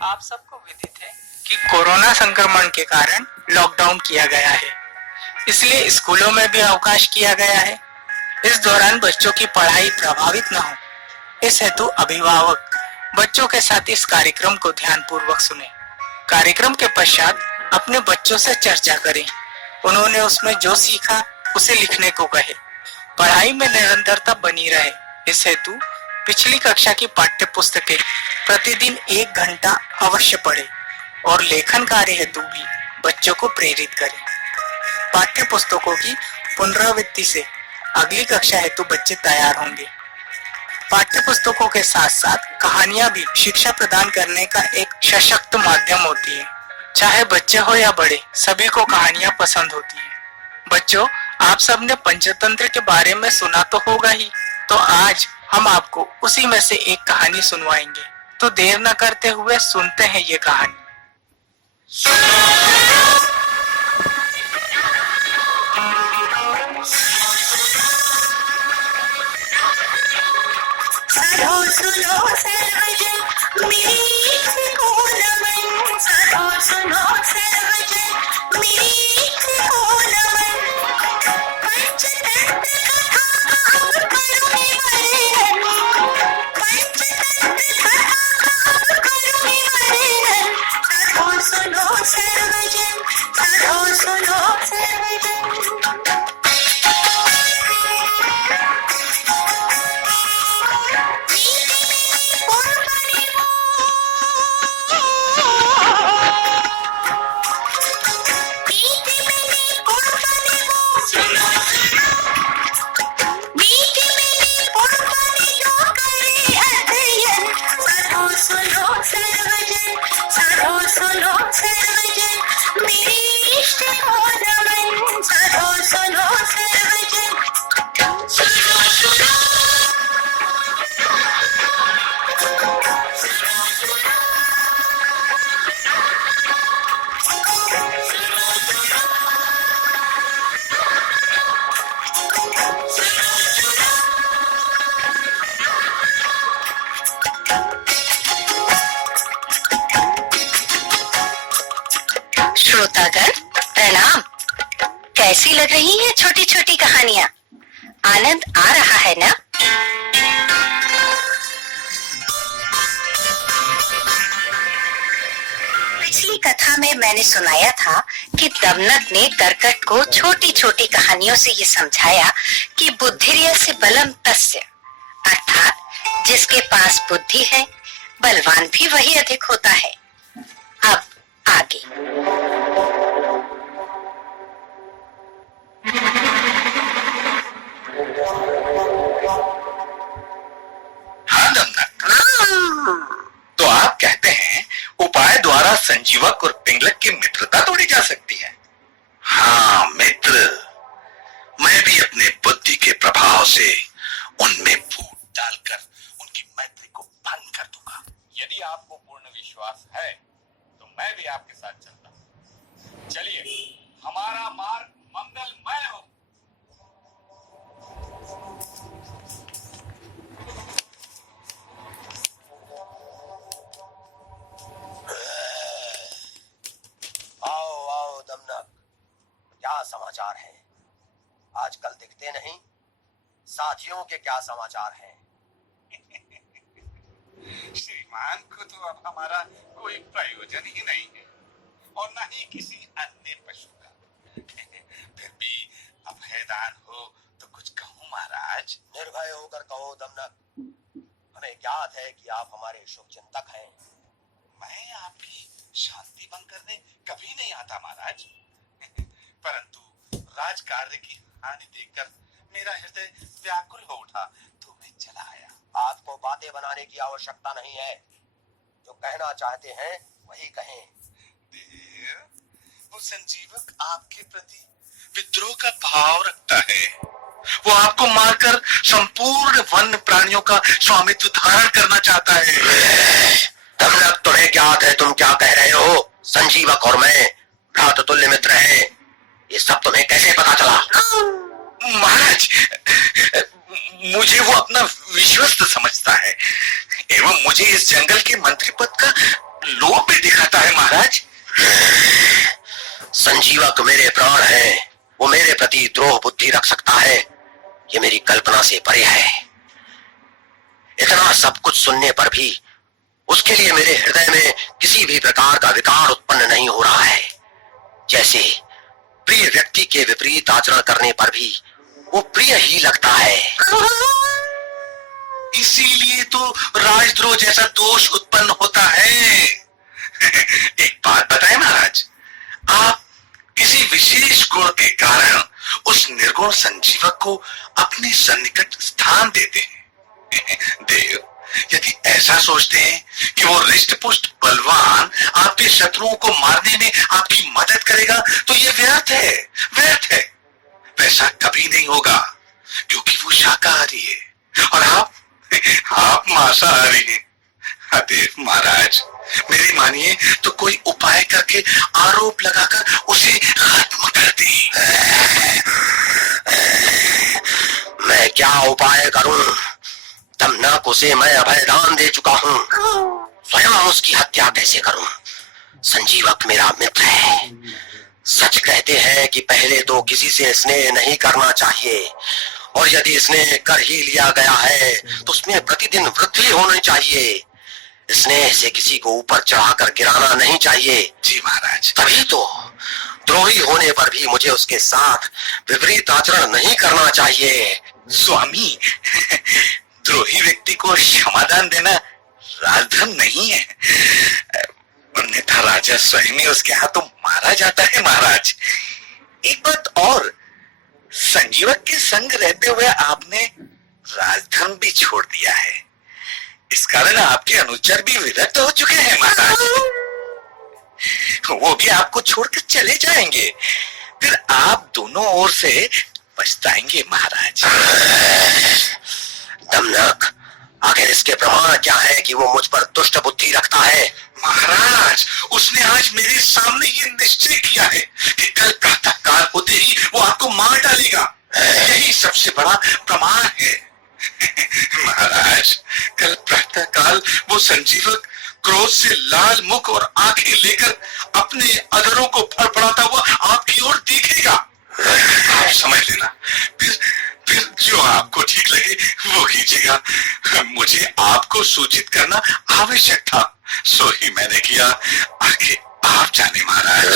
आप सबको विदित है कि कोरोना संक्रमण के कारण लॉकडाउन किया गया है, इसलिए स्कूलों में भी अवकाश किया गया है। इस दौरान बच्चों की पढ़ाई प्रभावित न हो, इस हेतु अभिभावक बच्चों के साथ इस कार्यक्रम को ध्यानपूर्वक सुने। कार्यक्रम के पश्चात अपने बच्चों से चर्चा करें। उन्होंने उसमें जो सीखा उसे लिखने को कहे। पढ़ाई में निरंतरता बनी रहे, इस हेतु पिछली कक्षा की पाठ्य पुस्तकें प्रतिदिन 1 घंटा अवश्य पढ़े और लेखन कार्य हेतु भी बच्चों को प्रेरित करें। पाठ्य पुस्तकों की पुनरावृत्ति से अगली कक्षा हेतु बच्चे तैयार होंगे। पाठ्य पुस्तकों के साथ साथ कहानियां भी शिक्षा प्रदान करने का एक सशक्त माध्यम होती है। चाहे बच्चे हो या बड़े, सभी को कहानियां पसंद होती है। बच्चों, आप सबने पंचतंत्र के बारे में सुना तो होगा ही, तो आज हम आपको उसी में से एक कहानी सुनवाएंगे। तो देर न करते हुए सुनते हैं ये कहानी। साधो सुनो सर्वजन मेरी को नमन, साधो सुनो सर्वजन मेरी को नमन। पंचतंत्र कथा अब करूँगी वर्णन, पंचतंत्र कथा अब करूँगी वर्णन। साधो सुनो सर्वजन, साधो सुनो सर्वजन। श्रोतागण प्रणाम। कैसी लग रही है छोटी छोटी कहानियां? आनंद आ रहा है ना? पिछली कथा में मैंने सुनाया था कि दमनक ने कर्कट को छोटी छोटी कहानियों से ये समझाया कि बुद्धिर्य से बलम तस्य, अर्थात जिसके पास बुद्धि है बलवान भी वही अधिक होता है। अब आगे। हाँ दमनक, तो आप कहते हैं उपाय द्वारा संजीवक और पिंगलक की मित्रता तोड़ी जा सकती है? हाँ मित्र, मैं भी अपने बुद्धि के प्रभाव से उनमें फूट डालकर उनकी मैत्री को भंग कर दूंगा। यदि आपको पूर्ण विश्वास है तो मैं भी आपके साथ चलता हूं। चलिए, हमारा मार्ग मंगलमय हो। आओ आओ दमनक, क्या समाचार है? आजकल दिखते नहीं। साथियों के क्या समाचार हैं? श्रीमान को तो अब हमारा कोई प्रयोजन ही नहीं है और न ही किसी अन्य पशु का। फिर भी अभयदान हो तो कुछ कहूँ महाराज। निर्भय होकर कहो दमनक। हमें ज्ञात है कि आप हमारे शुभ चिंतक हैं। मैं आपकी शांति भंग करने कभी नहीं आता महाराज। परंतु राजकार्य की हानि देखकर मेरा हृदय व्याकुल हो उठा तो मैं चला आया। आपको बातें बनाने की आवश्यकता नहीं है। जो कहना चाहते हैं वही कहें। देव, वो संजीवक आपके प्रति विद्रोह का भाव रखता है। वो आपको मारकर संपूर्ण वन्य प्राणियों का स्वामित्व धारण करना चाहता है। दमनक, तुम्हें ज्ञात है तुम क्या कह रहे हो? संजीवक और मैं भ्रातृतुल्य मित्र हैं। ये सब तुम्हें कैसे पता चला? महाराज, मुझे वो अपना विश्वस्त समझता है एवं मुझे इस जंगल के मंत्री पद का लोभ दमनक मेरे प्राण है, वो मेरे प्रति द्रोह बुद्धि रख सकता है, ये मेरी कल्पना से परे है। इतना सब कुछ सुनने पर भी उसके लिए मेरे हृदय में किसी भी प्रकार का विकार उत्पन्न नहीं हो रहा है। जैसे प्रिय व्यक्ति के विपरीत आचरण करने पर भी वो प्रिय ही लगता है। इसीलिए तो राजद्रोह जैसा दोष उत्पन्न होता है। एक बात बताएं महाराज, आप किसी विशेष गुण के कारण उस निर्गुण संजीवक को अपने सन्निकट स्थान देते हैं। देव, यदि ऐसा सोचते हैं कि वो रिष्ट-पुष्ट बलवान आपके शत्रुओं को मारने में आपकी मदद करेगा, तो ये व्यर्थ है, व्यर्थ है। वैसा कभी नहीं होगा, क्योंकि वो शाकाहारी है और आप मांसाहारी हैं। अतएव महाराज, मेरी मानिए तो कोई उपाय करके आरोप लगाकर उसे खत्म कर दी। मैं क्या उपाय करूं? दमनक उसे मैं अभयदान दे चुका हूं, स्वयं उसकी हत्या कैसे करूं? संजीवक मेरा मित्र है। सच कहते हैं कि पहले तो किसी से स्नेह नहीं करना चाहिए, और यदि स्नेह कर ही लिया गया है तो उसमें प्रतिदिन वृद्धि होनी चाहिए। स्नेह से किसी को ऊपर चढ़ाकर गिराना नहीं चाहिए। जी महाराज। तभी तो द्रोही होने पर भी मुझे उसके साथ विपरीत आचरण नहीं करना चाहिए। स्वामी, द्रोही व्यक्ति को क्षमादान देना राजधर्म नहीं है, अन्यथा राजा स्वयं ही उसके हाथों मारा जाता है महाराज। एक बात और, संजीवक के संग रहते हुए आपने राजधर्म भी छोड़ दिया है। इस कारण आपके अनुचर भी विरक्त हो चुके हैं महाराज। वो भी आपको छोड़कर चले जाएंगे, फिर आप दोनों ओर से पछताएंगे महाराज। दमनक, आखिर इसके प्रमाण क्या है कि वो मुझ पर दुष्ट बुद्धि रखता है? महाराज, उसने आज मेरे सामने ये निश्चय किया है कि कल प्रातः काल होते ही वो आपको मार डालेगा। यही सबसे बड़ा प्रमाण है। महाराज, कल प्रातः काल वो संजीवक क्रोध से लाल मुख और आंखें लेकर अपने अधरों को फड़फड़ाता हुआ आपकी ओर देखेगा। आप समझ लेना, फिर जो आपको ठीक लगे वो कीजिएगा। मुझे आपको सूचित करना आवश्यक था, सो ही मैंने किया। आगे आप जाने महाराज।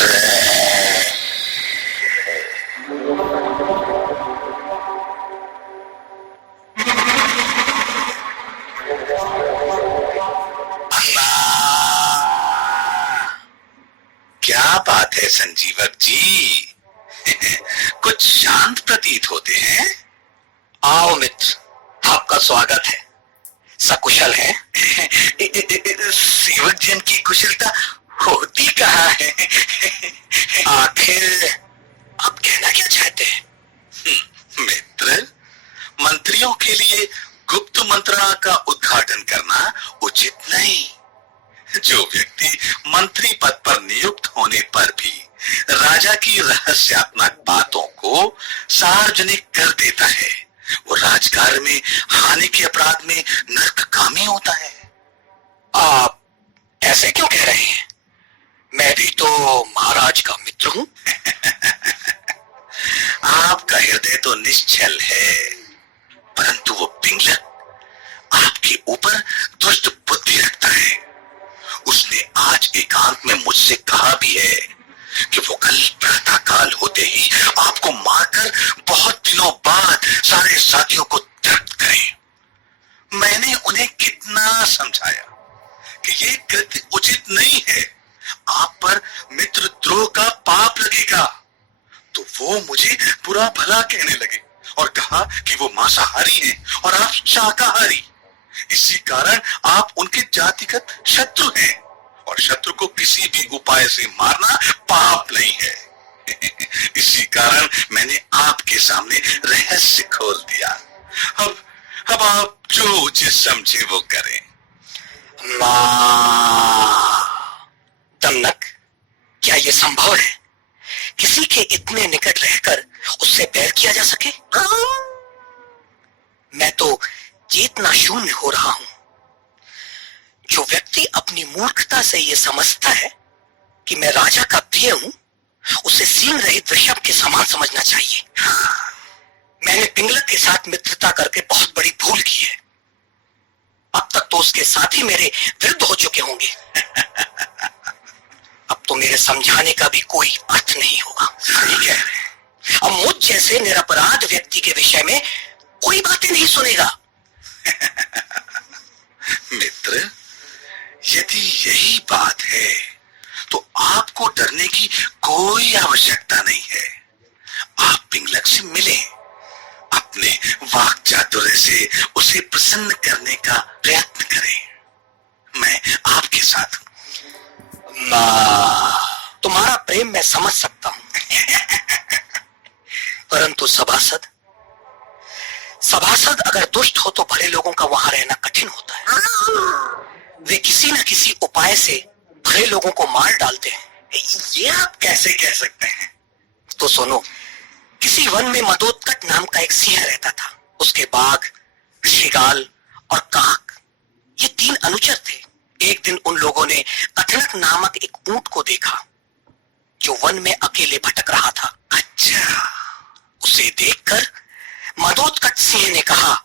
क्या बात है संजीवक जी, कुछ शांत प्रतीत होते हैं। आओ मित्र, आपका स्वागत है। सकुशल है? सेवक जन की कुशलता होती कहाँ है? आखिर आप कहना क्या चाहते हैं? मित्र, मंत्रियों के लिए गुप्त मंत्रणा का उद्घाटन करना उचित नहीं। जो व्यक्ति मंत्री पद पर नियुक्त होने पर भी राजा की रहस्यात्मक बातों को सार्वजनिक कर देता है, वो राजकार्य में हानि के अपराध में नरकगामी होता है। आप ऐसे क्यों कह रहे हैं? मैं भी तो महाराज का मित्र हूं। आपका हृदय तो निश्चल है, परंतु वो पिंगलक आपके ऊपर दुष्ट बुद्धि रखता है। उसने आज एकांत में मुझसे कहा भी है कि वो कल प्रातः काल होते ही आपको मारकर बहुत दिनों बाद सारे साथियों को तृप्त करें। मैंने उन्हें कितना समझाया कि ये कृत्य उचित नहीं है, आप पर मित्रद्रोह का पाप लगेगा, तो वो मुझे बुरा भला कहने लगे और कहा कि वो मांसाहारी हैं और आप शाकाहारी। इसी कारण आप उनके जातिगत शत्रु हैं, और शत्रु को किसी भी उपाय से मारना पाप नहीं है। इसी कारण मैंने आपके सामने रहस्य खोल दिया। अब आप जो उचित समझे वो करें। दमनक, क्या ये संभव है किसी के इतने निकट रहकर उससे बैर किया जा सके? मैं तो चेतना शून्य हो रहा हूं। जो व्यक्ति अपनी मूर्खता से यह समझता है कि मैं राजा का प्रिय हूं, उसे सींग रहित वृषभ के समान समझना चाहिए। हाँ, मैंने पिंगलक के साथ मित्रता करके बहुत बड़ी भूल की है। अब तक तो उसके साथी मेरे विरुद्ध हो चुके होंगे। अब तो मेरे समझाने का भी कोई अर्थ नहीं होगा। सही कह रहे हैं। अब मुझ जैसे निरपराध व्यक्ति के विषय में कोई बातें नहीं सुनेगा। मित्र, यदि यही बात है तो आपको डरने की कोई आवश्यकता नहीं है। आप पिंगलक से मिलें, अपने वाक चातुर्य से उसे प्रसन्न करने का प्रयत्न करें। मैं आपके साथ हूं। ना, तुम्हारा प्रेम मैं समझ सकता हूं, परंतु सभासद अगर दुष्ट हो तो भले लोगों का वहां रहना कठिन होता है। वे किसी न किसी उपाय से भले लोगों को मार डालते हैं। ये आप कैसे कह सकते हैं? तो सुनो, किसी वन में मदोत्कट नाम का एक सिंह रहता था। उसके बाघ, श्रृगाल और काक, ये 3 अनुचर थे। एक दिन उन लोगों ने कथनक नामक एक ऊंट को देखा जो वन में अकेले भटक रहा था। अच्छा, उसे देखकर मदोत्कट सिंह ने कहा,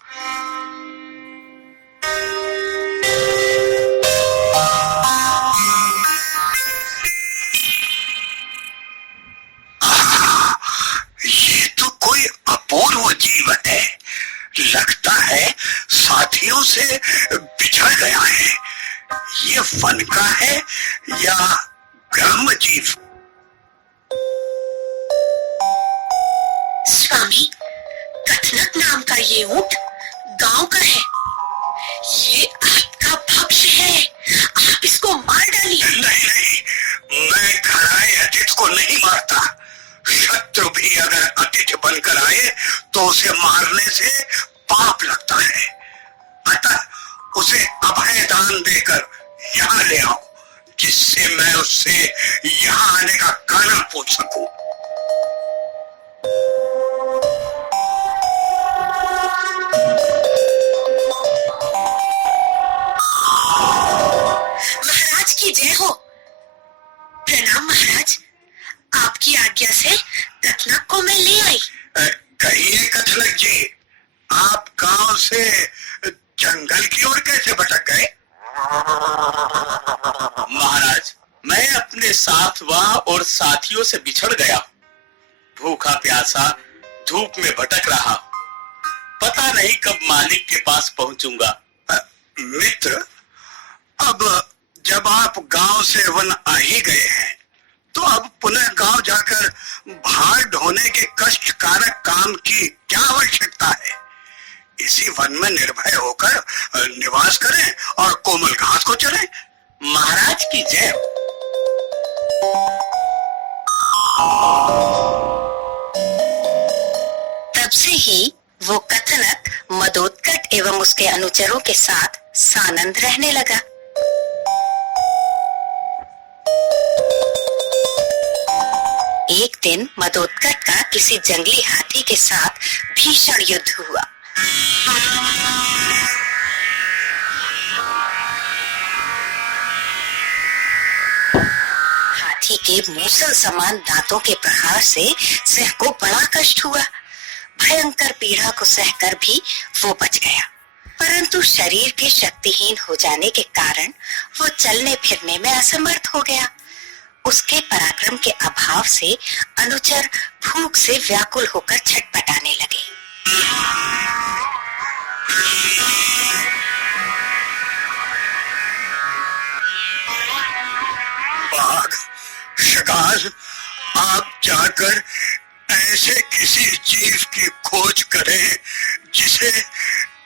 ये तो कोई अपूर्व जीवन है। लगता है साथियों से बिछड़ गया है। ये वन का है या ग्राम्य जीव? स्वामी, कथनक नाम का ये ऊंट गांव का है। ये आपका भक्ष्य है, आप इसको मार डालिए। नहीं, मैं खराए अतिथि को नहीं मारता। शत्रु भी अगर अतिथि बनकर आए तो उसे मारने से पाप लगता है। अतः उसे अभय दान देकर यहाँ ले आओ, जिससे मैं उससे यहाँ आने का कारण पूछ सकूं। महाराज की जय हो। प्रणाम महाराज, आपकी आज्ञा से कथनक को मैं ले आई। कहिए कथनक जी, आप गांव से जंगल की ओर कैसे भटक गए? महाराज, मैं अपने साथवा और साथियों से बिछड़ गया। भूखा प्यासा धूप में भटक रहा। पता नहीं कब मालिक के पास पहुंचूंगा। मित्र, अब जब आप गांव से वन आ ही गए हैं तो अब पुनः गांव जाकर भार ढोने के कष्टकारक काम की क्या आवश्यकता है? इसी वन में निर्भय होकर निवास करें और कोमल घास को चरें। महाराज की जय। तब से ही वो कथनक मदोत्कट एवं उसके अनुचरों के साथ सानंद रहने लगा। एक दिन मदोत्कट का किसी जंगली हाथी के साथ भीषण युद्ध हुआ। हाथी के मूसल समान दांतों के प्रहार से सिंह को बड़ा कष्ट हुआ। भयंकर पीड़ा को सहकर भी वो बच गया, परंतु शरीर के शक्तिहीन हो जाने के कारण वो चलने फिरने में असमर्थ हो गया। उसके पराक्रम के अभाव से अनुचर भूख से व्याकुल होकर छटपटाने लगे। बाघ, शगाल, आप जाकर ऐसे किसी जीव की खोज करें जिसे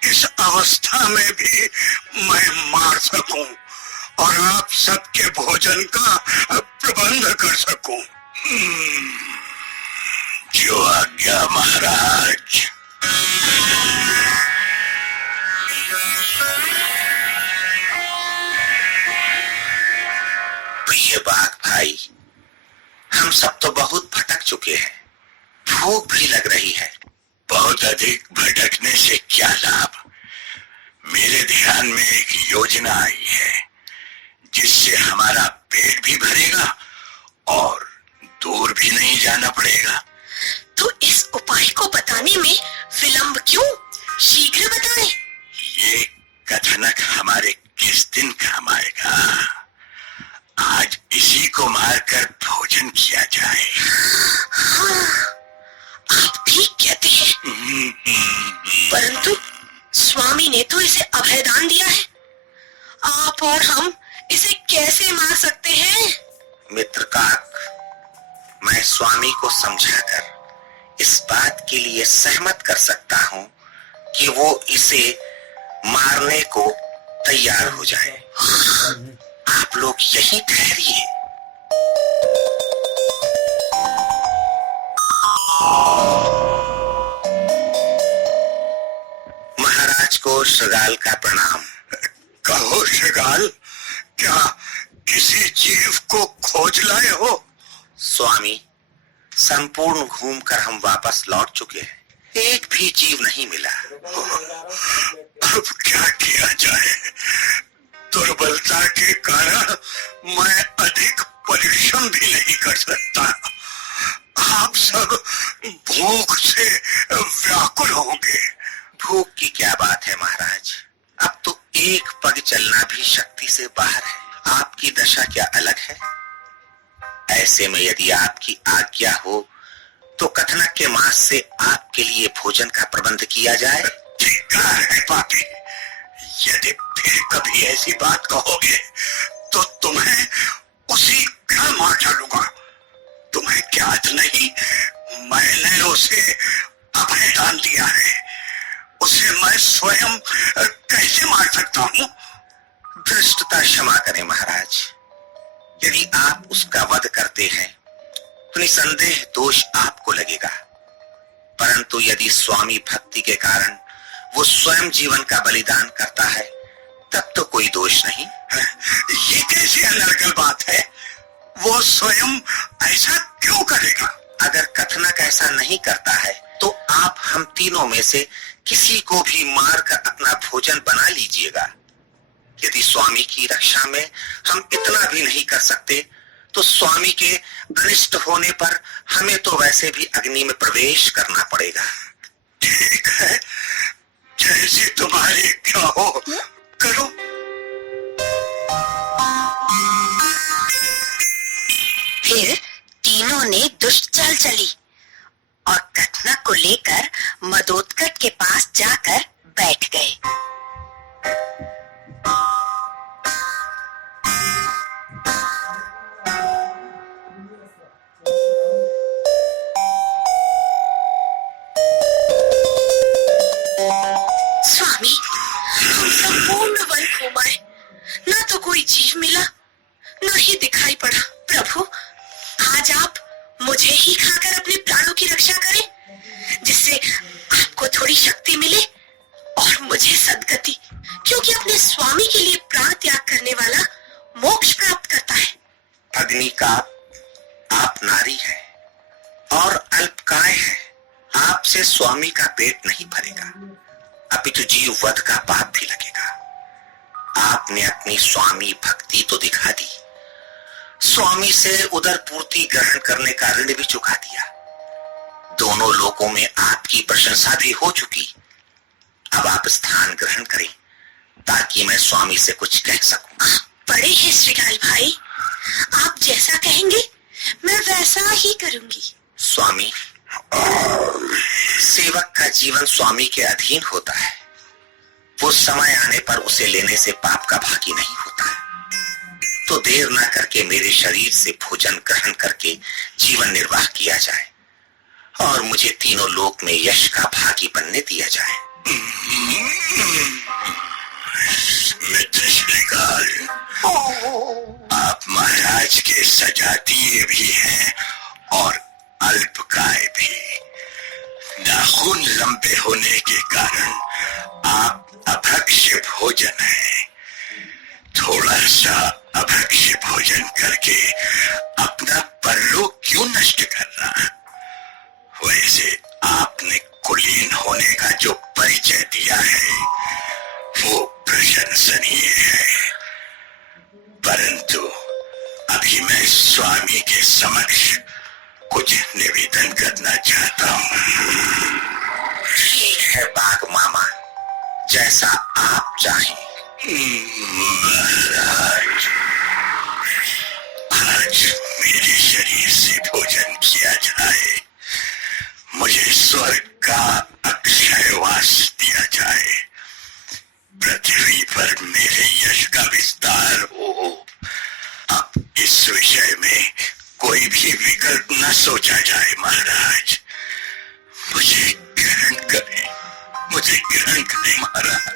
इस अवस्था में भी मैं मार सकूं और आप सबके भोजन का प्रबंध कर सकूं। जो आज्ञा महाराज। प्रिय बाघ भाई, हम सब तो बहुत भटक चुके हैं। भूख भी लग रही है। बहुत अधिक भटकने से क्या लाभ? मेरे ध्यान में एक योजना आई है जिससे हमारा पेट भी भरेगा और दूर भी नहीं जाना पड़ेगा। तो इस उपाय को बताने में विलंब क्यों? शीघ्र बताएं। ये कथनक हमारे किस दिन काम आएगा? आज इसी को मारकर भोजन किया जाए। हाँ, आप ठीक कहते हैं, परंतु स्वामी ने तो इसे अभयदान दिया है। आप और हम इसे कैसे मार सकते हैं? मित्रकाक, मैं स्वामी को समझाकर इस बात के लिए सहमत कर सकता हूँ कि वो इसे मारने को तैयार हो जाए। आप लोग यहीं ठहरिए। महाराज को श्रृगाल का प्रणाम। कहो श्रृगाल, क्या किसी जीव को खोज लाए हो? स्वामी, संपूर्ण घूमकर हम वापस लौट चुके हैं, एक भी जीव नहीं मिला। अब क्या किया जाए? दुर्बलता के कारण मैं अधिक परिश्रम भी नहीं कर सकता। आप सब भूख से व्याकुल होंगे। भूख की क्या बात है महाराज, अब तो एक पग चलना भी शक्ति से बाहर है। आपकी दशा क्या अलग है? ऐसे में यदि आपकी आज्ञा हो तो कथनक के मांस से आपके लिए भोजन का प्रबंध किया जाए। ठीक है पापी, यदि फिर कभी ऐसी बात कहोगे तो तुम्हें उसी क्षण मार डालूंगा। तुम्हें ज्ञात नहीं, मैंने उसे अभयदान दिया है, उसे मैं स्वयं कैसे मार सकता हूँ? धृष्टता क्षमा करें महाराज, यदि आप उसका वध करते हैं तो निसंदेह दोष आपको लगेगा, परंतु यदि स्वामी भक्ति के कारण वो स्वयं जीवन का बलिदान करता है तब तो कोई दोष नहीं। ये कैसी अलग बात है? वो स्वयं ऐसा क्यों करेगा? अगर कथनक ऐसा नहीं करता है तो आप हम तीनों में से किसी को भी मारकर अपना भोजन बना लीजिएगा। यदि स्वामी की रक्षा में हम इतना भी नहीं कर सकते तो स्वामी के अनिष्ट होने पर हमें तो वैसे भी अग्नि में प्रवेश करना पड़ेगा। ठीक है, जैसी तुम्हारी इच्छा हो करो। फिर तीनों ने दुष्ट चाल चली और कथनक को लेकर मदोत्कट के पास जाकर बैठ गए। स्वामी, संपूर्ण वन घूमाए, न तो कोई जीव मिला, न ही दिखाई पड़ा। प्रभु, आज आप मुझे ही खाकर अपने प्राणों की रक्षा करें, जिससे आपको थोड़ी शक्ति मिले और मुझे सद्गति, क्योंकि अपने स्वामी के लिए प्राण त्याग करने वाला मोक्ष प्राप्त करता है। अग्नि का आप नारी है और अल्पकाय है, आपसे स्वामी का पेट नहीं भरेगा, अपितु जीव वध का पाप भी लगेगा। आपने अपनी स्वामी भक्ति तो दिखा दी, स्वामी से उदर पूर्ति ग्रहण करने का ऋण भी चुका दिया, दोनों लोकों में आपकी प्रशंसा भी हो चुकी। अब आप स्थान ग्रहण करें ताकि मैं स्वामी से कुछ कह सकूं। बड़े हैं श्रीकाल भाई, आप जैसा कहेंगे मैं वैसा ही करूंगी। स्वामी, सेवक का जीवन स्वामी के अधीन होता है, वो समय आने पर उसे लेने से पाप का भागी नहीं होता है। तो देर ना करके मेरे शरीर से भोजन ग्रहण करके जीवन निर्वाह किया जाए और मुझे तीनों लोक में यश का भागी बनने दिया जाए। मित्र श्रीकाल, आप महाराज के सजातीय भी हैं और अल्पकाय भी। नाखून लंबे होने के कारण आप अभक्ष्य भोजन हैं। थोड़ा सा अभक्ष्य भोजन करके अपना परलोक क्यों नष्ट करना? वैसे आपने कुलीन होने का जो परिचय दिया है वो प्रशंसनीय है, परंतु अभी मैं स्वामी के समक्ष कुछ निवेदन करना चाहता हूँ। ठीक है बाघ मामा, जैसा आप चाहें। महाराज, आज मेरे शरीर से भोजन किया जाए, मुझे स्वर्ग का अक्षयवास दिया जाए, पृथ्वी पर मेरे यश का विस्तार हो। अब इस विषय में कोई भी विकल्प न सोचा जाए महाराज। मुझे ग्रहण करें, मुझे ग्रहण करें महाराज।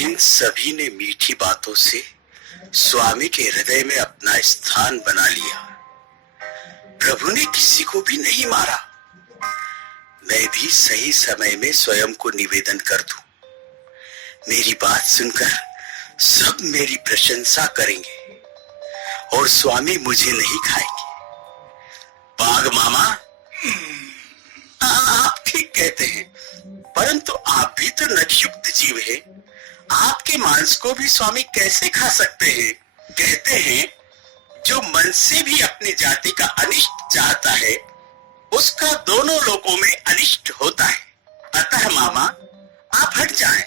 इन सभी ने मीठी बातों से स्वामी के हृदय में अपना स्थान बना लिया। प्रभु ने किसी को भी नहीं मारा। मैं भी सही समय में स्वयं को निवेदन कर दूं। मेरी बात सुनकर सब मेरी प्रशंसा करेंगे और स्वामी मुझे नहीं खाएंगे। बाघ मामा, आप ठीक कहते हैं, परंतु आप भी तो नखयुक्त जीव हैं। आपके मांस को भी स्वामी कैसे खा सकते हैं? कहते हैं, जो मन से भी अपनी जाति का अनिष्ट चाहता है, उसका दोनों लोकों में अनिष्ट होता है। अतः मामा, आप हट जाएं,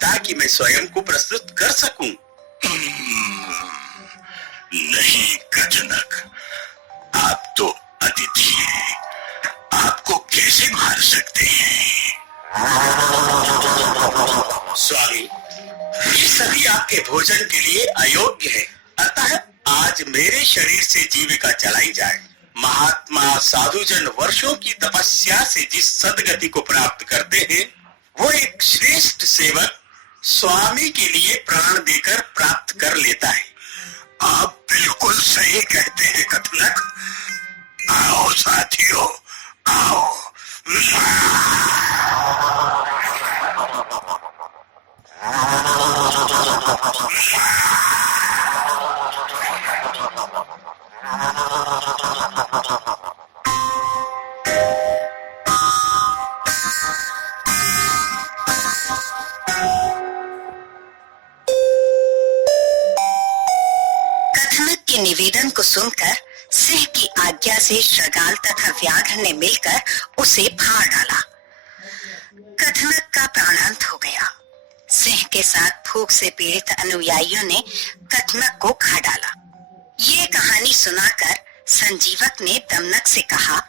ताकि मैं स्वयं को प्रस्तुत कर सकूं। नहीं गजनक, आप तो अतिथि हैं, आपको कैसे मार सकते हैं? स्वामी, ये सभी आपके भोजन के लिए अयोग्य है, अतः आज मेरे शरीर से जीविका चलाई जाए। महात्मा साधुजन वर्षों की तपस्या से जिस सदगति को प्राप्त करते हैं, वो एक श्रेष्ठ सेवक स्वामी के लिए प्राण देकर प्राप्त कर लेता है। आप बिल्कुल सही कहते हैं कथनक। आओ साथियों, आओ। कथनक के निवेदन को सुनकर सिंह की आज्ञा से श्रगाल तथा व्याघ्र ने मिलकर उसे फाड़ डाला। कथनक का प्राणांत हो गया। सिंह के साथ भूख से पीड़ित अनुयायियों ने कथनक को खा डाला। ये कहानी सुनाकर संजीवक ने दमनक से कहा,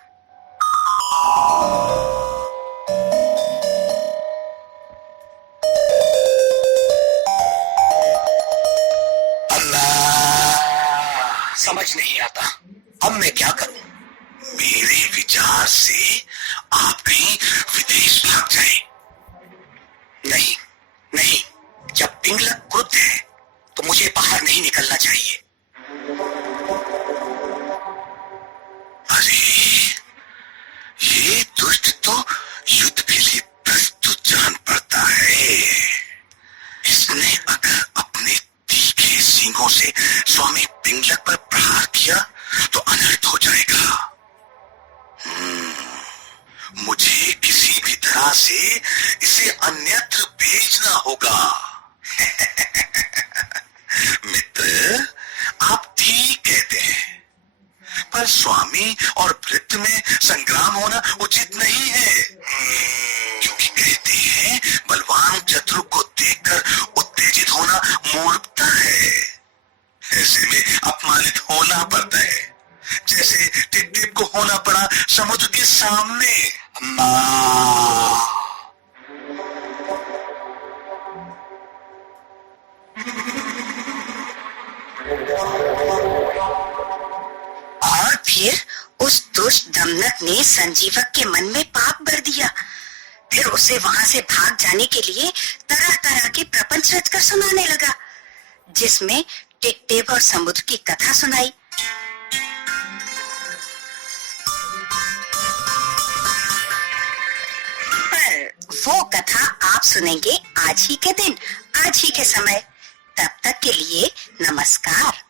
समझ नहीं आता, अब मैं क्या करूं? मेरे विचार से आप कहीं विदेश भाग जाए। नहीं नहीं, जब पिंगलक क्रुद्ध है तो मुझे बाहर नहीं निकलना चाहिए। अरे, ये दुष्ट तो युद्ध के लिए प्रस्तुत जान पड़ता है। इसने अगर अपने तीखे सींगों से स्वामी पिंगलक पर प्रहार किया तो अनर्थ हो जाएगा। मुझे किसी भी तरह से इसे अन्यत्र भेजना होगा। मित्र, आप ठीक कहते हैं, पर स्वामी और भृत्य में संग्राम होना उचित नहीं है, क्योंकि कहते हैं बलवान शत्रु को देखकर उत्तेजित होना मूर्खता है। ऐसे में अपमानित होना पड़ता है, जैसे टिप-टिप को होना पड़ा समुद्र के सामने। और फिर उस दुष्ट दमनक ने संजीवक के मन में पाप भर दिया। फिर उसे वहां से भाग जाने के लिए तरह तरह के प्रपंच रचकर सुनाने लगा, जिसमें टिप-टिप और समुद्र की कथा सुनाई। पर वो कथा आप सुनेंगे आज ही के दिन, आज ही के समय। तब तक के लिए नमस्कार।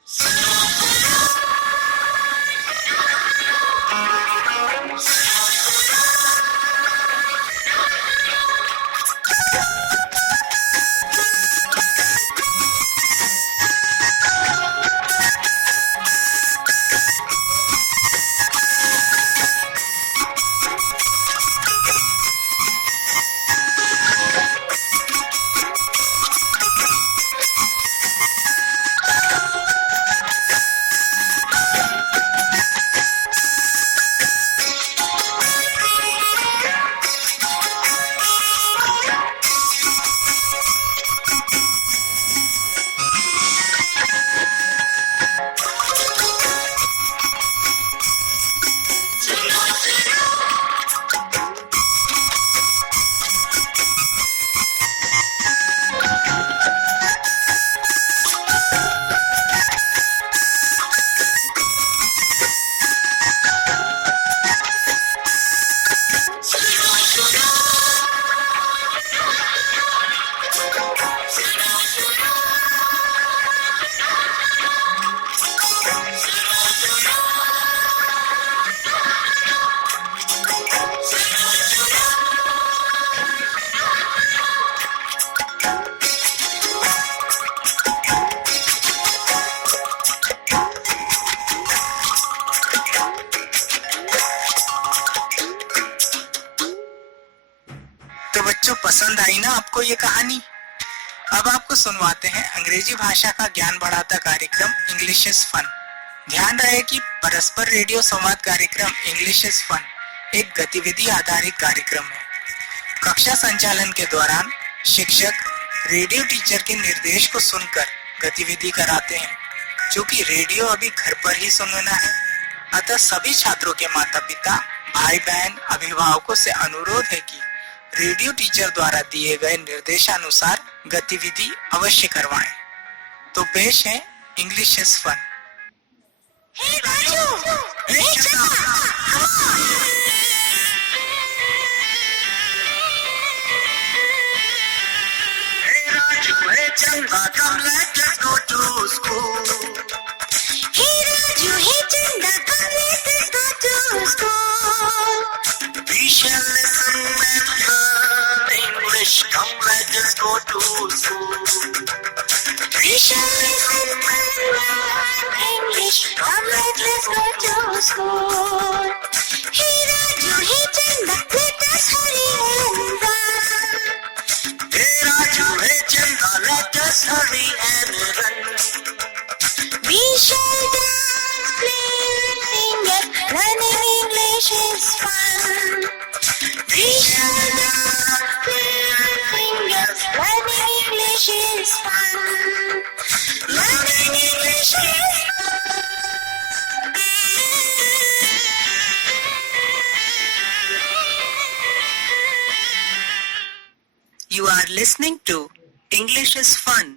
तो बच्चों, पसंद आई ना आपको ये कहानी? अब आपको सुनवाते हैं अंग्रेजी भाषा का ज्ञान बढ़ाता कार्यक्रम इंग्लिश इज फन। ध्यान रहे कि परस्पर रेडियो संवाद कार्यक्रम इंग्लिश इज फन एक गतिविधि आधारित कार्यक्रम है। कक्षा संचालन के दौरान शिक्षक रेडियो टीचर के निर्देश को सुनकर गतिविधि कराते हैं, जो कि रेडियो अभी घर पर ही सुनना है। अतः सभी छात्रों के माता पिता, भाई बहन, अभिभावकों से अनुरोध है कि रेडियो टीचर द्वारा दिए गए निर्देशानुसार गतिविधि अवश्य करवाएं। तो पेश है इंग्लिश इज फन। हे राजू, हे चंदा, come let us go to school. Hey Raju, hey Chanda, come let us go to school. We shall listen and learn English. Come let us go to school. We shall listen and learn English. Come let us go to school. Hey Raju, hey Chanda, let us hurry and run. Hey Raju, hey Chanda, let us hurry and run. We shall dance, play and sing it. Learning English is fun. We shall dance, play and sing it. Learning English is fun. Learning English is You are listening to English is Fun,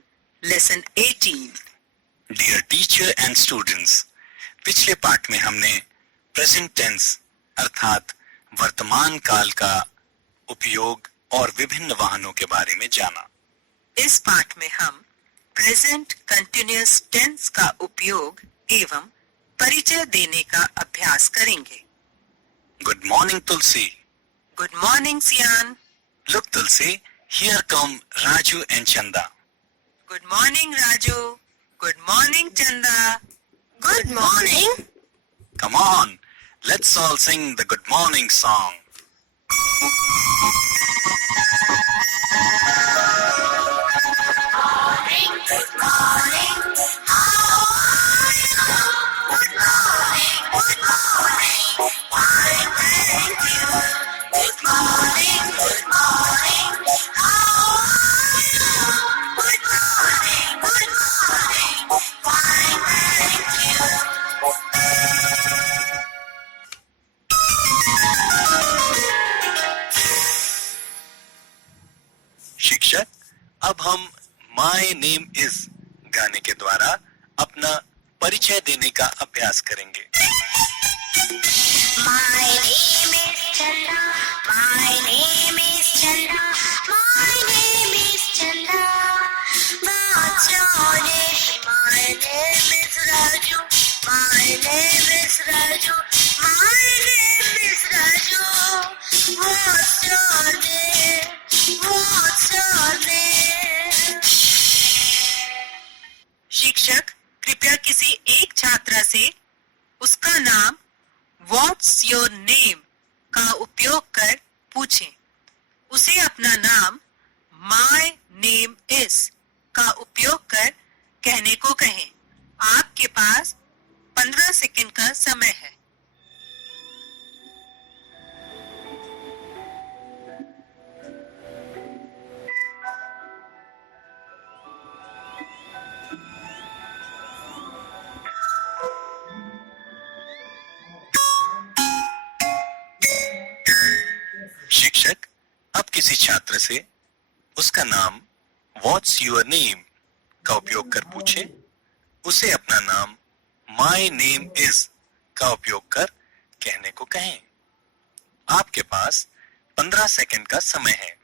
Lesson 18. Dear teacher and students, पिछले पाठ में हमने present tense अर्थात वर्तमान काल का उपयोग और विभिन्न वाहनों के बारे में जाना। इस पाठ में हम प्रेजेंट कंटिन्यूअस टेंस का उपयोग एवं परिचय देने का अभ्यास करेंगे। Good morning Tulsi. Good morning Sian. Look Tulsi, here come Raju and Chanda. Good morning Raju. Good morning Chanda. good morning. Come on, let's all sing the good morning song. Good morning. How are you? Good morning. Good morning. Fine, thank you. Good morning. Good morning. How are you? Good morning. Good morning. Fine, thank you. शिक्षक, अब हम my name is गाने के द्वारा अपना परिचय देने का अभ्यास करेंगे। My name is Chanda. My name is Chanda. My name is Chanda. What's your name? My name is Raju. My name is Raju. My name is Raju. What's your name? What's your name? शिक्षक कृपया किसी एक छात्रा से उसका नाम What's your name का उपयोग कर पूछें। उसे अपना नाम My name is का उपयोग कर कहने को कहें। आपके पास 15 सेकंड का समय है। शिक्षक अब किसी छात्र से उसका नाम What's your name का उपयोग कर पूछे। उसे अपना नाम माई नेम इज का उपयोग कर कहने को कहें। आपके पास 15 सेकंड का समय है।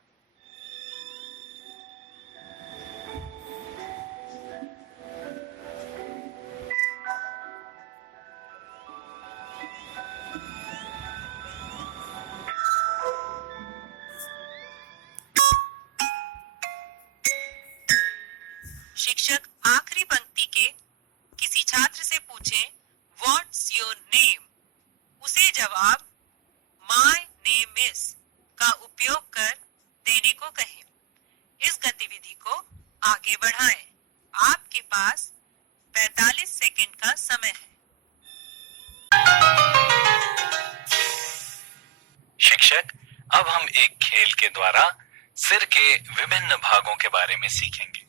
शिक्षक आखिरी पंक्ति के किसी छात्र से पूछे व्हाट्स योर नेम, उसे जवाब माय नेम इज का उपयोग कर देने को कहें। इस गतिविधि को आगे बढ़ाएं। आपके पास 45 सेकंड का समय है। शिक्षक, अब हम एक खेल के द्वारा सिर के विभिन्न भागों के बारे में सीखेंगे।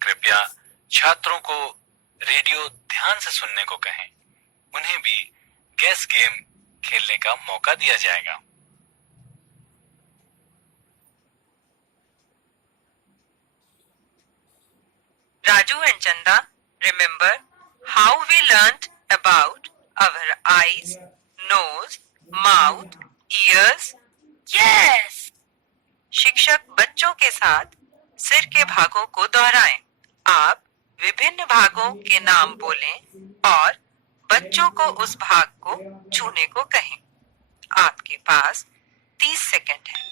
कृपया छात्रों को रेडियो ध्यान से सुनने को कहें। उन्हें भी गेस गेम खेलने का मौका दिया जाएगा। Raju and Chanda, remember how we learnt about our eyes, nose, mouth, ears? Yes. शिक्षक बच्चों के साथ सिर के भागों को दोहराएं। आप विभिन्न भागों के नाम बोलें और बच्चों को उस भाग को छूने को कहें। आपके पास 30 सेकंड है।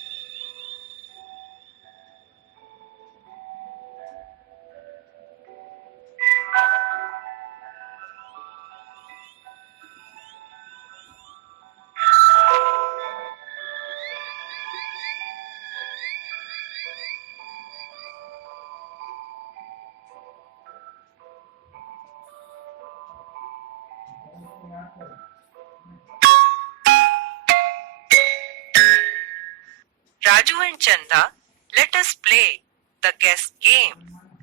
Raju and Chanda, let us play the guess game.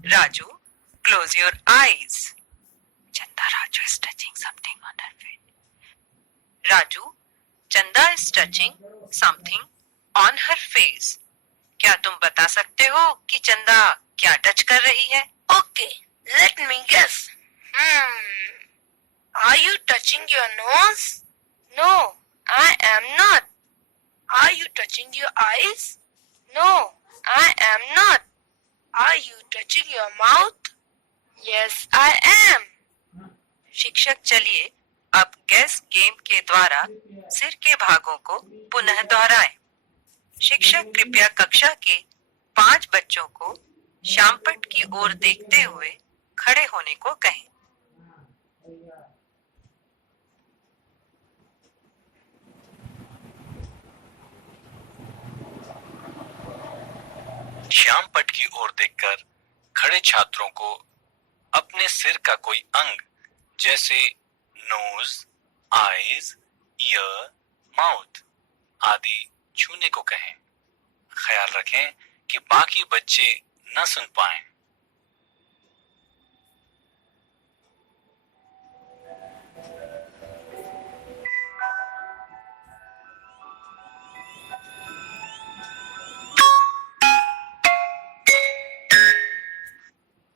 Raju, close your eyes. Chanda, Raju is touching something on her face. Raju, Chanda is touching something on her face. क्या तुम बता सकते हो कि चंदा क्या टच कर रही है? Okay, let me guess. Are you touching your nose? No, I am not. Are you touching your eyes? No, I am not. Are you touching your mouth? Yes, I am. शिक्षक, चलिए अब guess game के द्वारा सिर के भागों को पुनः दोहराएं। शिक्षक कृपया कक्षा के 5 बच्चों को श्यामपट्ट की ओर देखते हुए खड़े होने को कहें। श्यामपट्ट की ओर देखकर खड़े छात्रों को अपने सिर का कोई अंग जैसे नोज, आईज, ईयर, माउथ आदि छूने को कहें। ख्याल रखें कि बाकी बच्चे न सुन पाएं।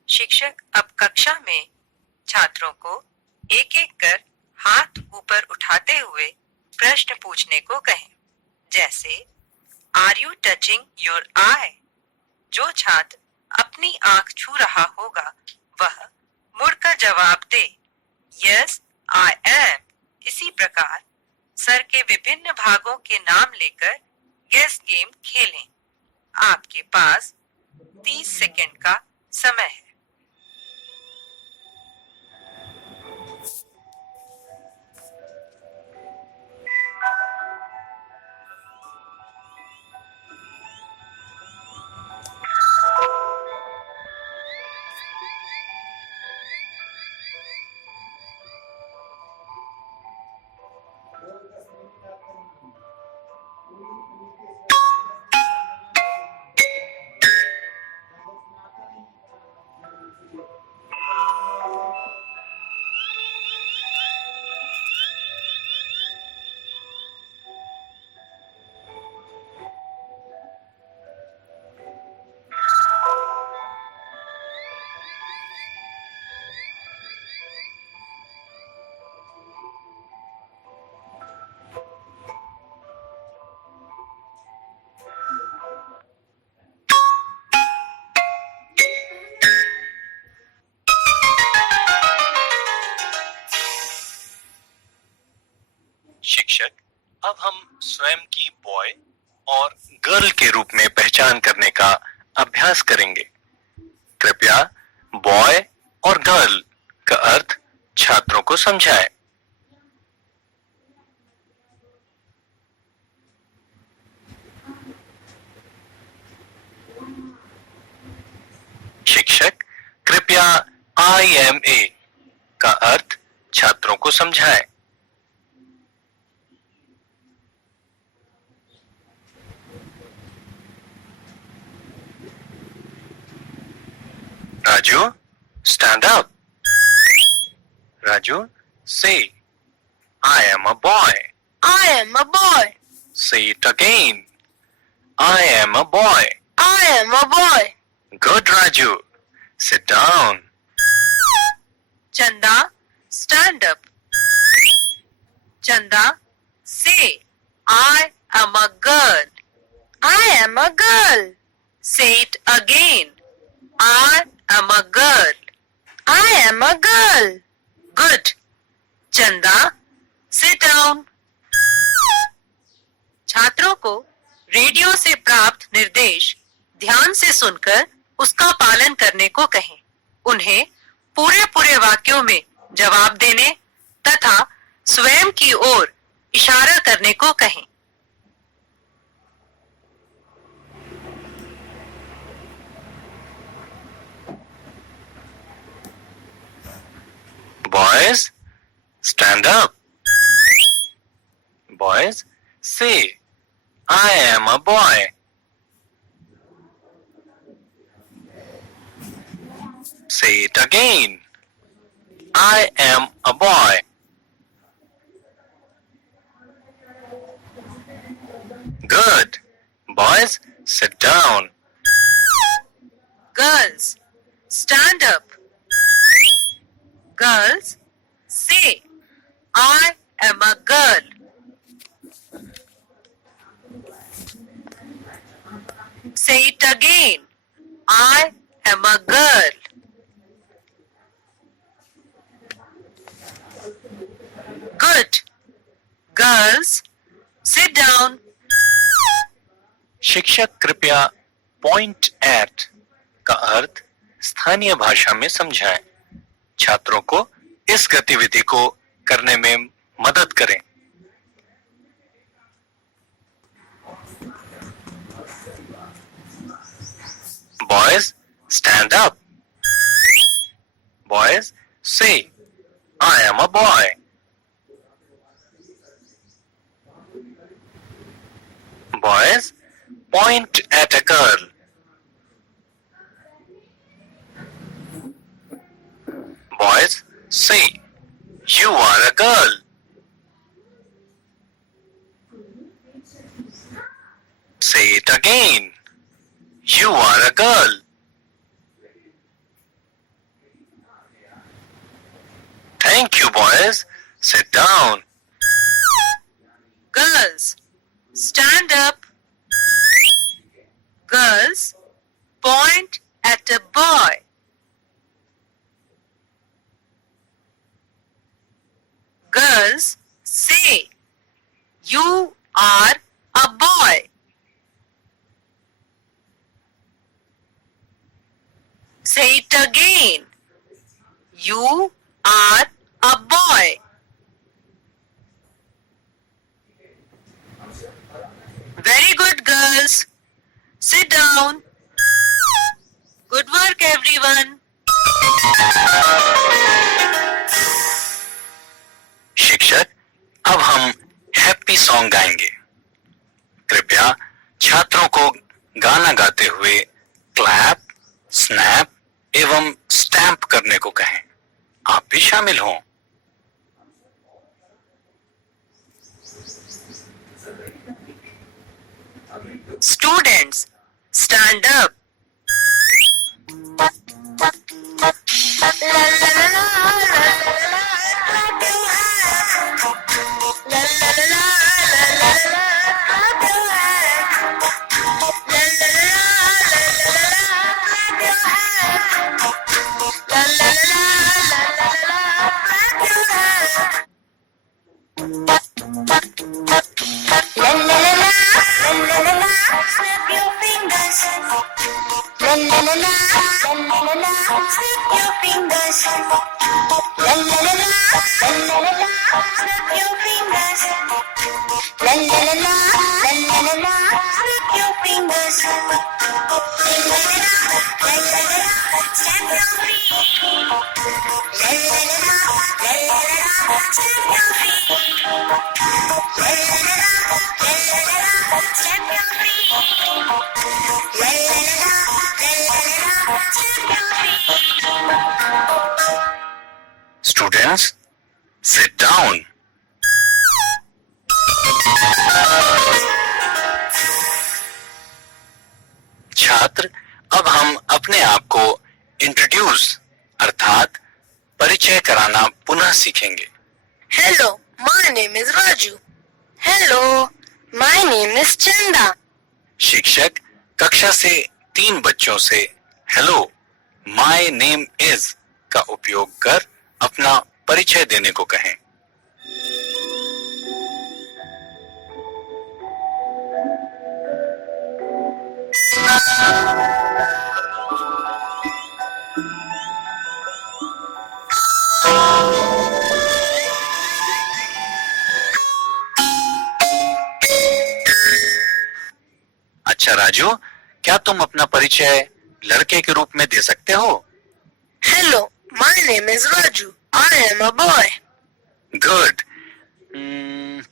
शिक्षक अब कक्षा में छात्रों को एक एक कर हाथ ऊपर उठाते हुए प्रश्न पूछने को कहें। जैसे आर यू टचिंग योर आई? जो छात्र अपनी आंख छू रहा होगा वह मुड़कर जवाब दे यस आई एम। इसी प्रकार सर के विभिन्न भागों के नाम लेकर गेस गेम खेलें। आपके पास 30 सेकंड का समय है। शिक्षक, अब हम स्वयं की बॉय और गर्ल के रूप में पहचान करने का अभ्यास करेंगे। कृपया बॉय और गर्ल का अर्थ छात्रों को समझाएं। शिक्षक, कृपया IMA का अर्थ छात्रों को समझाएं। Raju, stand up. Raju, say, I am a boy. I am a boy. Say it again. I am a boy. I am a boy. Good, Raju. Sit down. Chanda, stand up. Chanda, say, I am a girl. I am a girl. Say it again. I am a girl. I am a girl. Good. Chanda, sit down. छात्रों को radio से प्राप्त निर्देश ध्यान से सुनकर उसका पालन करने को कहें। उन्हें पूरे वाक्यों में जवाब देने तथा स्वयं की ओर इशारा करने को कहें। Boys, stand up. Boys, say, I am a boy. Say it again. I am a boy. Good. Boys, sit down. Girls, stand up. Girls, say, I am a girl. Say it again. I am a girl. Good. Girls, sit down. शिक्षक, कृपया point eight का अर्थ स्थानीय भाषा में समझाएं। छात्रों को इस गतिविधि को करने में मदद करें। Boys, stand up. Boys, say, I am a boy. Boys, point at a girl. Boys, say, you are a girl. Say it again. You are a girl. Thank you, boys. Sit down. Girls, stand up. Girls, point at a boy. Girls, say, you are a boy. Say it again. You are a boy. Very good, girls. Sit down. Good work, everyone. शिक्षक, अब हम happy song गाएंगे। कृपया छात्रों को गाना गाते हुए क्लैप, स्नैप एवं स्टैम्प करने को कहें। आप भी शामिल हों। Students, stand up. fingers. La la la la, la la la la, snap your fingers. La la la la, la la la la, snap your fingers. La la la la, la la la la, stamp your feet. La la la la, la la la la, stamp your feet. La la la la, la la la la, stamp your feet. La la la la, la la la la, stamp your feet. Students, sit down. छात्र, अब हम अपने आप को introduce अर्थात परिचय कराना पुनः सीखेंगे। Hello, my name is Raju. Hello, my name is Chanda. शिक्षक कक्षा से 3 बच्चों से हेलो, माय नेम इज का उपयोग कर अपना परिचय देने को कहें। अच्छा राजू, क्या तुम अपना परिचय लड़के के रूप में दे सकते हो? Hello, my name is Raju. I am a boy. Good.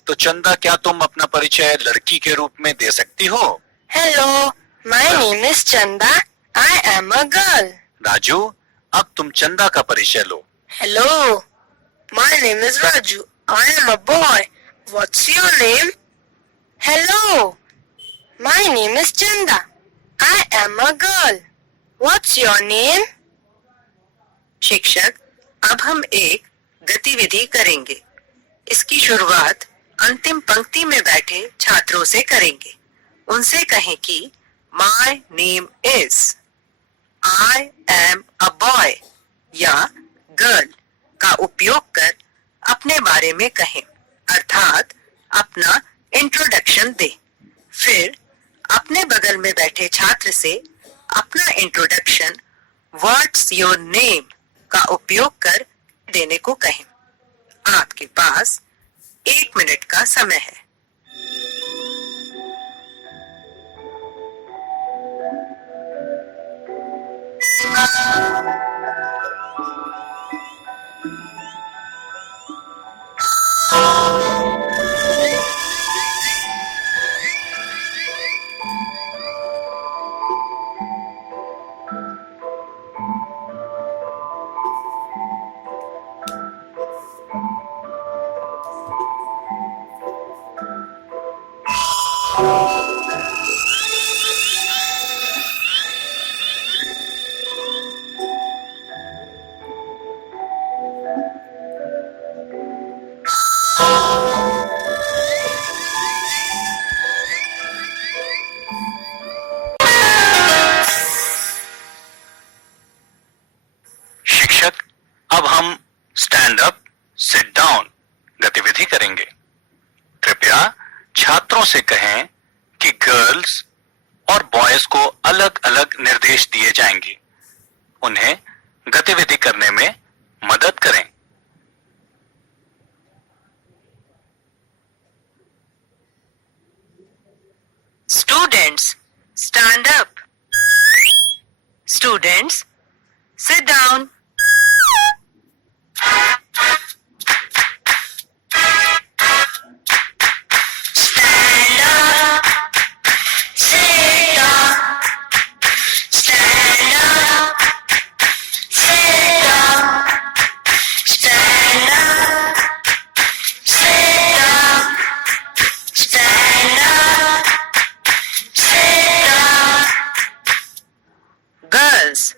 तो चंदा, क्या तुम अपना परिचय लड़की के रूप में दे सकती हो? Hello, my name is Chanda. I am a girl. Raju, अब तुम चंदा का परिचय लो। Hello, my name is Raju. I am a boy. What's your name? Hello, my name is Chanda. I am a girl. What's your name? शिक्षक, अब हम एक गतिविधि करेंगे। इसकी शुरुआत अंतिम पंक्ति में बैठे छात्रों से करेंगे। उनसे कहें कि My name is, I am a boy या girl का उपयोग कर अपने बारे में कहें, अर्थात अपना इंट्रोडक्शन दे। फिर अपने बगल में बैठे छात्र से अपना इंट्रोडक्शन What's your name का उपयोग कर देने को कहें। आपके पास 1 मिनट का समय है। शिक्षक, अब हम स्टैंड अप सिट डाउन गतिविधि करेंगे। कृपया छात्रों से कहें कि गर्ल्स और बॉयज को अलग अलग निर्देश दिए जाएंगे। उन्हें गतिविधि करने में मदद करें। Students, stand up. Students, sit down. Stand up, sit up. Stand up, sit up. Stand up, sit up. Stand up, sit up. Girls,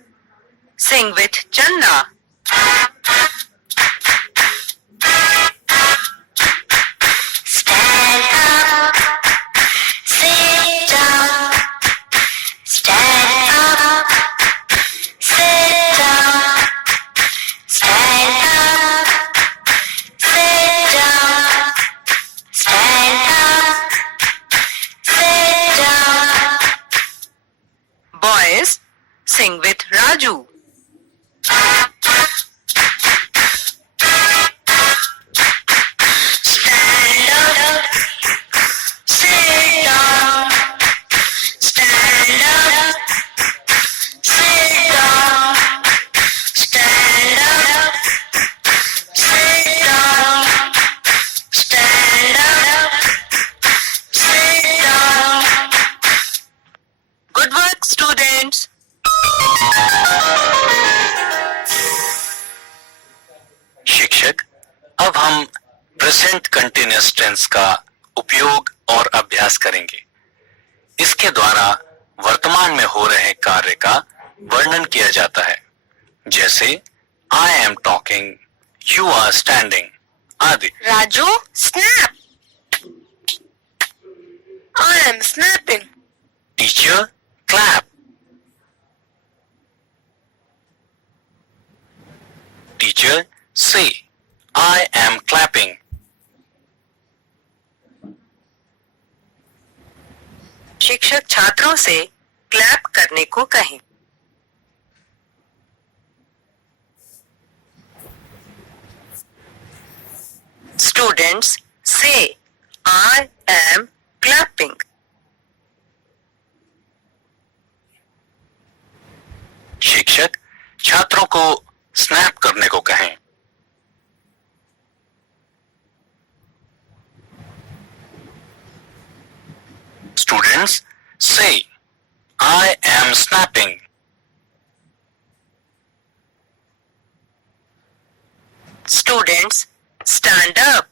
sing with Chanda. अब हम प्रेजेंट कंटिन्यूअस टेंस का उपयोग और अभ्यास करेंगे। इसके द्वारा वर्तमान में हो रहे कार्य का वर्णन किया जाता है, जैसे I am talking, you are standing आदि। Raju, snap. I am snapping. Teacher, clap. Teacher, say, I am clapping. शिक्षक छात्रों से क्लैप करने को कहें। स्टूडेंट्स से I am clapping. शिक्षक छात्रों को स्नैप करने को कहें। Students say, I am snapping. Students stand up.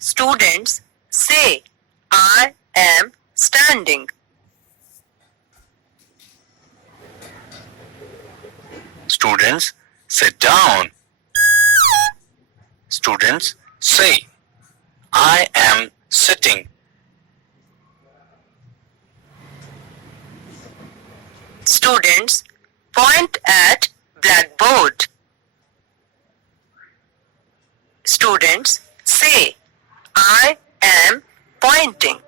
Students say, I am standing. Students sit down. Students say, I am sitting. Students point at blackboard. Students say, I am pointing.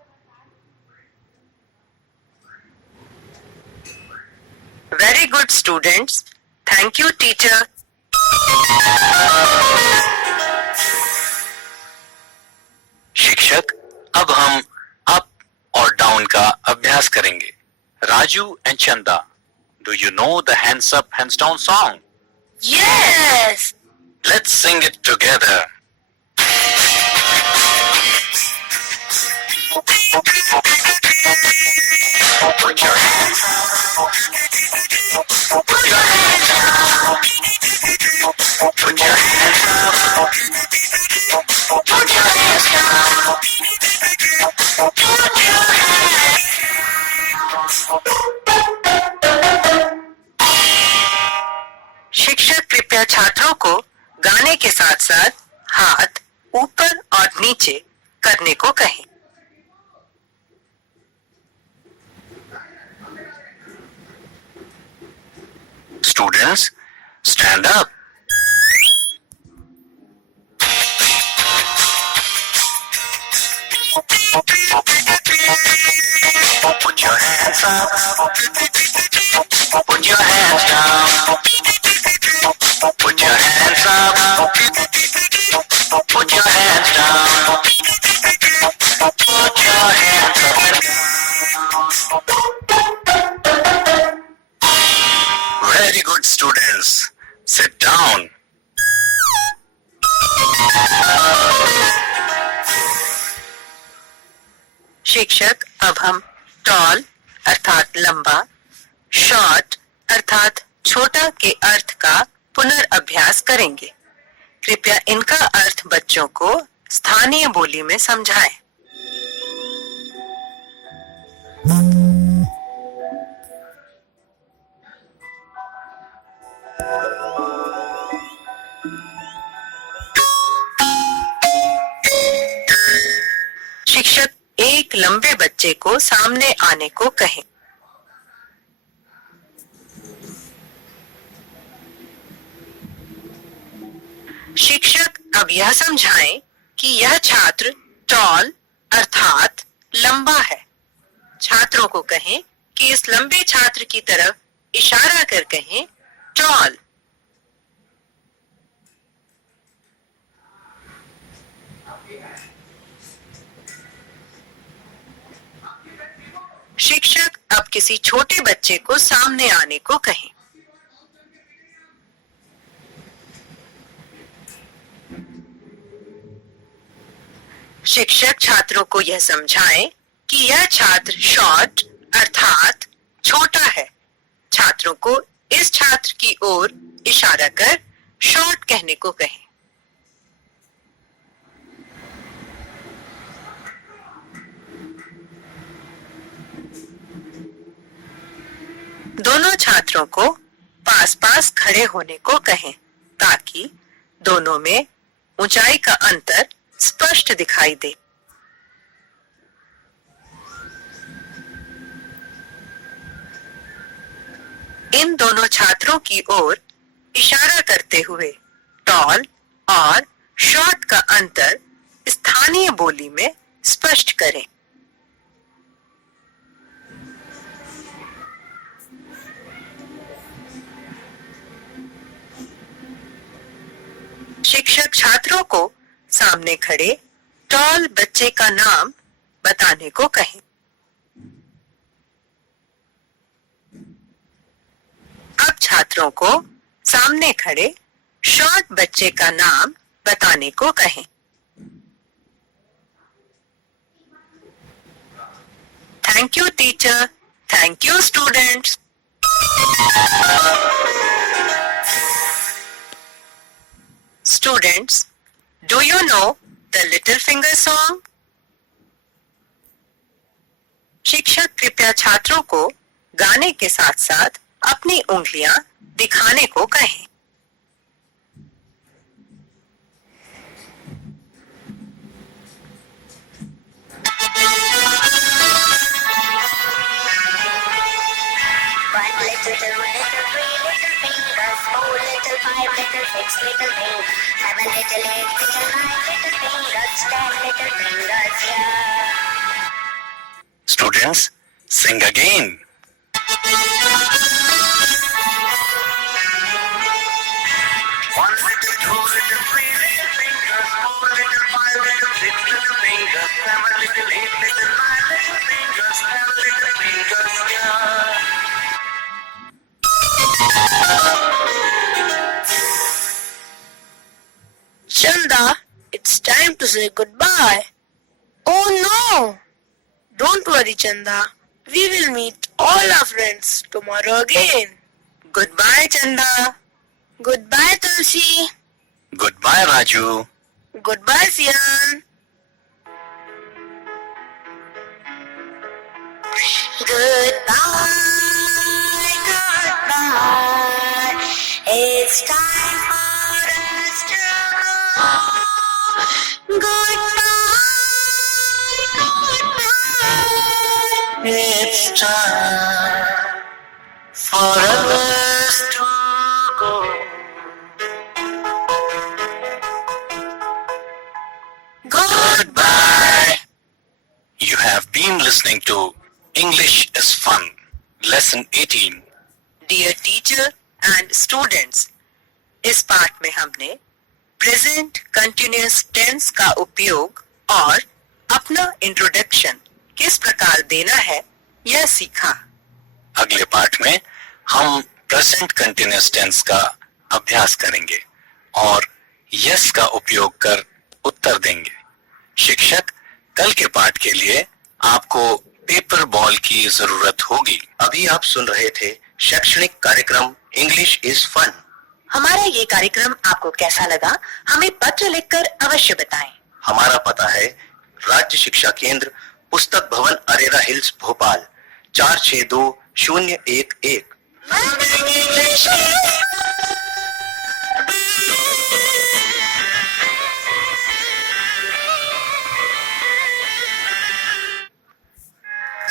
Very good, students. Thank you, teacher. शिक्षक, अब हम up और down का अभ्यास करेंगे। Raju and चंदा, do you know the hands up, hands down song? Yes. Let's sing it together. Put your hands up. Put your hands up. Put your hands up. Put your hands down. Put your hands. शिक्षक कृपया छात्रों को गाने के साथ साथ हाथ ऊपर और नीचे करने को कहें। Students, stand up. Put your hands up. Put your hands down. Put your hands up. Put your hands down. Put your hands up and down. Very good, students. Sit down. शिक्षक, अब हम टॉल अर्थात लंबा, short अर्थात छोटा के अर्थ का पुनर्अभ्यास करेंगे। कृपया इनका अर्थ बच्चों को स्थानीय बोली में समझाएं। शिक्षक एक लंबे बच्चे को सामने आने को कहें। शिक्षक अब यह समझाएं कि यह छात्र टॉल अर्थात लंबा है। छात्रों को कहें कि इस लंबे छात्र की तरफ इशारा कर कहें टॉल। शिक्षक अब किसी छोटे बच्चे को सामने आने को कहें। शिक्षक छात्रों को यह समझाएं कि यह छात्र शॉर्ट अर्थात छोटा है। छात्रों को इस छात्र की ओर इशारा कर शॉर्ट कहने को कहें। दोनों छात्रों को पास पास खड़े होने को कहें ताकि दोनों में ऊंचाई का अंतर स्पष्ट दिखाई दे। इन दोनों छात्रों की ओर इशारा करते हुए टॉल और शॉर्ट का अंतर स्थानीय बोली में स्पष्ट करें। शिक्षक छात्रों को सामने खड़े टॉल बच्चे का नाम बताने को कहें। अब छात्रों को सामने खड़े शॉर्ट बच्चे का नाम बताने को कहें। Thank you teacher, thank you students. Students, do you know the Little Finger song? शिक्षक कृपया छात्रों को गाने के साथ साथ अपनी उंगलियां दिखाने को कहें। One little, two little, three little fingers, four little, five little, six little fingers, seven little, eight little, nine little fingers, 10 little fingers, yeah. Students, sing again. One little, two little, three little fingers, four little, five little, six little fingers, seven little, eight little, nine little fingers, 10 little fingers, yeah. Chanda, it's time to say goodbye. Oh no! Don't worry, Chanda. We will meet all our friends tomorrow again. Goodbye, Chanda. Goodbye, Tulsi. Goodbye, Raju. Goodbye, Sian. Goodbye, goodbye. It's time for us to go. Goodbye, goodbye. It's time for us to go. Goodbye. You have been listening to English is Fun, Lesson 18. Dear teacher and students, इस पाठ में हमने present continuous tense का उपयोग और अपना introduction किस प्रकार देना है यह सीखा। अगले पाठ में हम प्रेजेंट कंटिन्यूअस टेंस का अभ्यास करेंगे और यस का उपयोग कर उत्तर देंगे। शिक्षक, कल के पाठ के लिए आपको पेपर बॉल की जरूरत होगी। अभी आप सुन रहे थे शैक्षणिक कार्यक्रम इंग्लिश इज फन। हमारा ये कार्यक्रम आपको कैसा लगा, हमें पत्र लिखकर अवश्य बताएं। हमारा पता है राज्य शिक्षा केंद्र, पुस्तक भवन, अरेरा हिल्स, भोपाल 462011।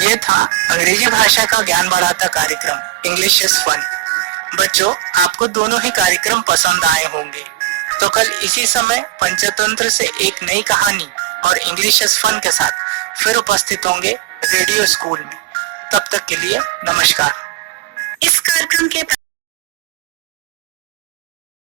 ये था अंग्रेजी भाषा का ज्ञान बढ़ाता कार्यक्रम इंग्लिश इज फन। बच्चों, आपको दोनों ही कार्यक्रम पसंद आए होंगे। तो कल इसी समय पंचतंत्र से एक नई कहानी और इंग्लिश इज फन के साथ फिर उपस्थित होंगे रेडियो स्कूल में। तब तक के लिए नमस्कार। इस कार्यक्रम के